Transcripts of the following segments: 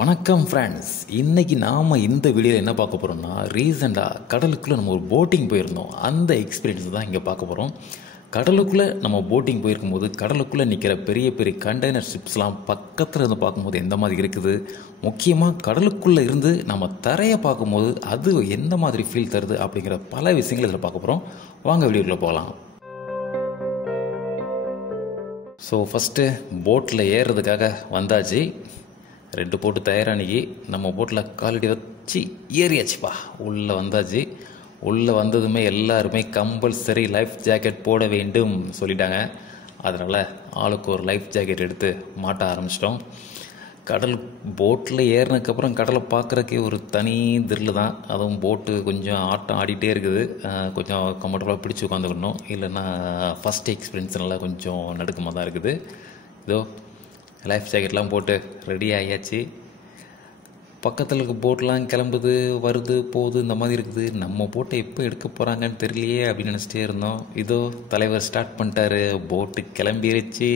வணக்கம் ஃப்ரெண்ட்ஸ். இன்றைக்கி நாம் இந்த வீடியோவில் என்ன பார்க்க போகிறோம்னா, ரீசெண்டாக கடலுக்குள்ளே நம்ம ஒரு போட்டிங் போயிருந்தோம். அந்த எக்ஸ்பீரியன்ஸ் தான் இங்கே பார்க்க போகிறோம். கடலுக்குள்ளே நம்ம போட்டிங் போயிருக்கும்போது கடலுக்குள்ளே நிற்கிற பெரிய பெரிய கண்டெய்னர் ஷிப்ஸ்லாம் பக்கத்தில் இருந்து பார்க்கும்போது எந்த மாதிரி இருக்குது, முக்கியமாக கடலுக்குள்ளே இருந்து நம்ம தரையை பார்க்கும்போது அது எந்த மாதிரி ஃபீல் தருது அப்படிங்கிற பல விஷயங்கள் இதில் பார்க்க போகிறோம். வாங்க வீடியோக்குள்ளே போகலாம். ஸோ ஃபஸ்ட்டு போட்டில் ஏறுறதுக்காக வந்தாச்சு. 2 போட்டு தயாரானிக்கு நம்ம போட்டில் காலடி வச்சு ஏறியாச்சுப்பா. உள்ளே வந்தாச்சு. உள்ளே வந்ததுமே எல்லாருமே கம்பல்சரி லைஃப் ஜாக்கெட் போட வேண்டும் சொல்லிட்டாங்க. அதனால் ஆளுக்கு ஒரு லைஃப் ஜாக்கெட் எடுத்து மாட்ட ஆரம்பிச்சிட்டோம். கடல் போட்டில் ஏறினதுக்கப்புறம் கடலை பார்க்குறக்கே ஒரு தனி திரில் தான். அதுவும் போட்டு கொஞ்சம் ஆட்டம் ஆடிட்டே இருக்குது. கொஞ்சம் கம்ஃபர்டபுளாக பிடிச்சி உட்காந்துக்கணும், இல்லைன்னா ஃபஸ்ட் எக்ஸ்பீரியன்ஸ் நல்லா கொஞ்சம் நடுக்கமாக தான் இருக்குது. இதோ லைஃப் ஜாக்கெட்லாம் போட்டு ரெடி ஆகியாச்சு. பக்கத்தில் இருக்க போட்லாம் கிளம்புது, வருது, போகுது, இந்த மாதிரி இருக்குது. நம்ம போட்டை எப்போ எடுக்க போகிறாங்கன்னு தெரியலையே அப்படின்னு நினச்சிட்டே இருந்தோம். இதோ தலைவர் ஸ்டார்ட் பண்ணிட்டாரு. போட்டு கிளம்பிருச்சு.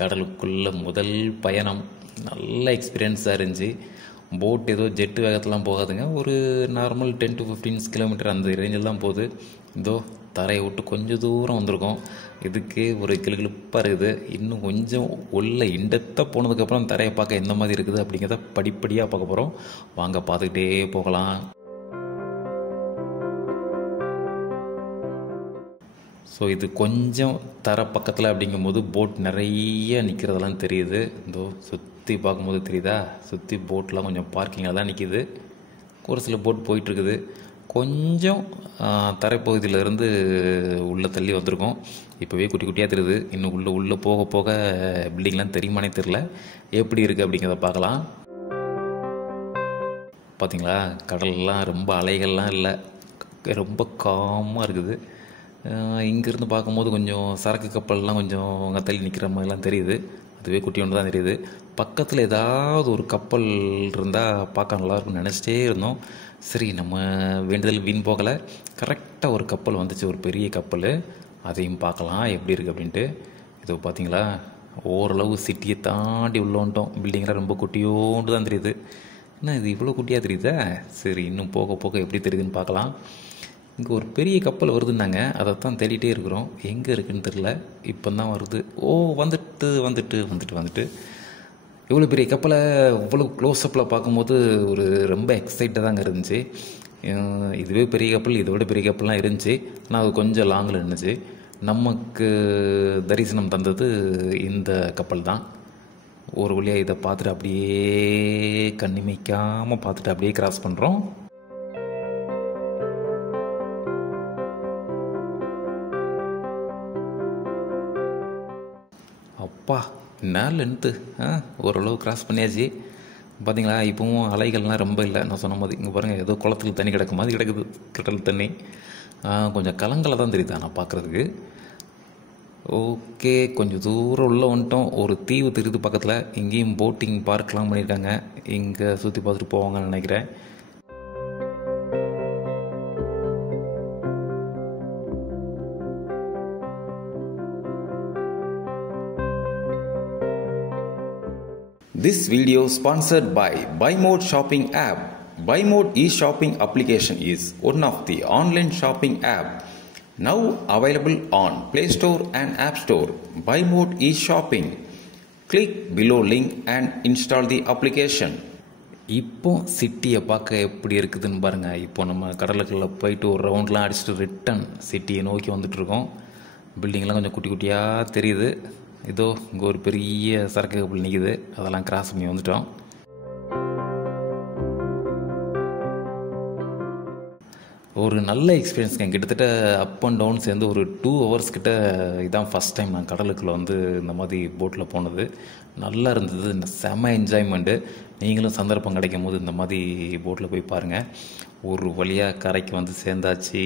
கடலுக்குள்ள முதல் பயணம் நல்ல எக்ஸ்பீரியன்ஸாக இருந்துச்சு. போட் ஏதோ ஜெட்டு வேகத்தெலாம் போகாதுங்க, ஒரு நார்மல் 10 to 15 கிலோமீட்டர் அந்த ரேஞ்சில் தான் போகுது. இதோ தரையை விட்டு கொஞ்சம் தூரம் வந்திருக்கோம். இதுக்கு ஒரு கிளுகிழுப்பாக இருக்குது. இன்னும் கொஞ்சம் உள்ள இண்டத்தை போனதுக்கப்புறம் தரையை பார்க்க எந்த மாதிரி இருக்குது அப்படிங்கிறத படிப்படியாக பார்க்க போகிறோம். வாங்க பார்த்துக்கிட்டே போகலாம். ஸோ இது கொஞ்சம் தர பக்கத்தில் அப்படிங்கும்போது போட் நிறைய நிற்கிறதெல்லாம் தெரியுது. இதோ சுற்றி பார்க்கும்போது தெரியுதா, சுற்றி போட்லாம் கொஞ்சம் பார்க்கிங்கில் தான் நிற்கிது. ஒரு சில போட் போயிட்டுருக்குது. கொஞ்சம் தரைப்பகுதியிலேருந்து உள்ளே தள்ளி வந்திருக்கோம். இப்போவே குட்டி குட்டியாக தெரியுது. இன்னும் உள்ளே போக போக பில்டிங்லாம் தெரியுமானே தெரில. எப்படி இருக்குது அப்படிங்கிறத பார்க்கலாம். பார்த்தீங்களா, கடல்லாம் ரொம்ப அலைகள்லாம் இல்லை, ரொம்ப காமாக இருக்குது. இங்கேருந்து பார்க்கும்போது கொஞ்சம் சரக்கு கப்பல்லாம் கொஞ்சம் அங்கே தள்ளி நிற்கிற மாதிரிலாம் தெரியுது. அதுவே குட்டி ஒன்று தான் தெரியுது. பக்கத்தில் ஏதாவது ஒரு கப்பல் இருந்தால் பார்க்க நல்லாயிருக்கும்னு நினச்சிட்டே இருந்தோம். சரி, நம்ம வேண்டுதல் வீண் போகலை. கரெக்டாக ஒரு கப்பல் வந்துச்சு, ஒரு பெரிய கப்பல். அதையும் பார்க்கலாம் எப்படி இருக்குது அப்படின்ட்டு. இது பார்த்தீங்களா, ஓரளவு சிட்டியை தாண்டி உள்ள வந்துட்டோம். பில்டிங்லாம் ரொம்ப குட்டியோண்டு தான் தெரியுது. என்ன இது இவ்வளோ குட்டியாக தெரியுதா? சரி, இன்னும் போக போக எப்படி தெரியுதுன்னு பார்க்கலாம். இங்கே ஒரு பெரிய கப்பல் வருதுன்னாங்க, அதை தான் தேடிட்டே இருக்கிறோம். எங்கே இருக்குதுன்னு தெரில. இப்போ தான் வருது. ஓ, வந்துட்டு இவ்வளோ பெரிய கப்பலை இவ்வளோ க்ளோஸ்அப்பில் பார்க்கும்போது ஒரு ரொம்ப எக்ஸைட்டாக தாங்க இருந்துச்சு. இதுவே பெரிய கப்பல், இதோட பெரிய கப்பல்லாம் இருந்துச்சு. ஆனால் அது கொஞ்சம் லாங்கில் இருந்துச்சு. நமக்கு தரிசனம் தந்தது இந்த கப்பல் தான். ஒரு வழியாக இதை பார்த்துட்டு அப்படியே கண்ணிமைக்காமல் பார்த்துட்டு அப்படியே கிராஸ் பண்ணுறோம். அப்பா, நேரில் நின்று ஓரளவு கிராஸ் பண்ணியாச்சு. பார்த்தீங்களா, இப்போவும் அலைகள்லாம் ரொம்ப இல்லை. நான் சொன்ன மாதிரி இங்கே பாருங்கள், ஏதோ குளத்தில் தண்ணி கிடக்க மாதிரி கிடக்குது. கடல் தண்ணி கொஞ்சம் கலங்களாக தான் தெரியுது நான் பார்க்குறதுக்கு. ஓகே, கொஞ்சம் தூரம் உள்ளே வந்துட்டோம். ஒரு தீவு தெரியுது பக்கத்தில். இங்கேயும் போட்டிங் பார்க்லாம் பண்ணியிருக்காங்க. இங்கே சுற்றி பார்த்துட்டு போவாங்கன்னு நினைக்கிறேன். This video sponsored by BuyMode shopping app. BuyMode e-shopping application is one of the online shopping app now available on Play Store and App Store. BuyMode e-shopping. Click below link and install the application. இப்போ சிட்டியை பார்க்க எப்படி இருக்குதுன்னு பாருங்கள். இப்போ நம்ம கடலுக்குள்ளே போயிட்டு ஒரு ரவுண்ட்லாம் அடிச்சுட்டு ரிட்டன் சிட்டியை நோக்கி வந்துட்டுருக்கோம். பில்டிங்லாம் கொஞ்சம் குட்டி குட்டியாக தெரியுது. இதோ இங்கே ஒரு பெரிய சரக்கு கப்பல் நிற்குது. அதெல்லாம் கிராஸ் பண்ணி வந்துட்டோம். ஒரு நல்ல எக்ஸ்பீரியன்ஸ்ங்க. கிட்டத்தட்ட அப் அண்ட் டவுன் சேர்ந்து ஒரு 2 hours கிட்ட. இதான் ஃபஸ்ட் டைம் நான் கடலுக்குள்ளே வந்து இந்த மாதிரி போட்டில் போனது. நல்லா இருந்தது. செம என்ஜாய்மெண்ட்டு. நீங்களும் சந்தர்ப்பம் கிடைக்கும் போது இந்த மாதிரி போட்டில் போய் பாருங்கள். ஒரு வழியாக கரைக்கு வந்து சேர்ந்தாச்சு.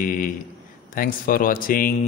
தேங்க்ஸ் ஃபார் வாட்சிங்.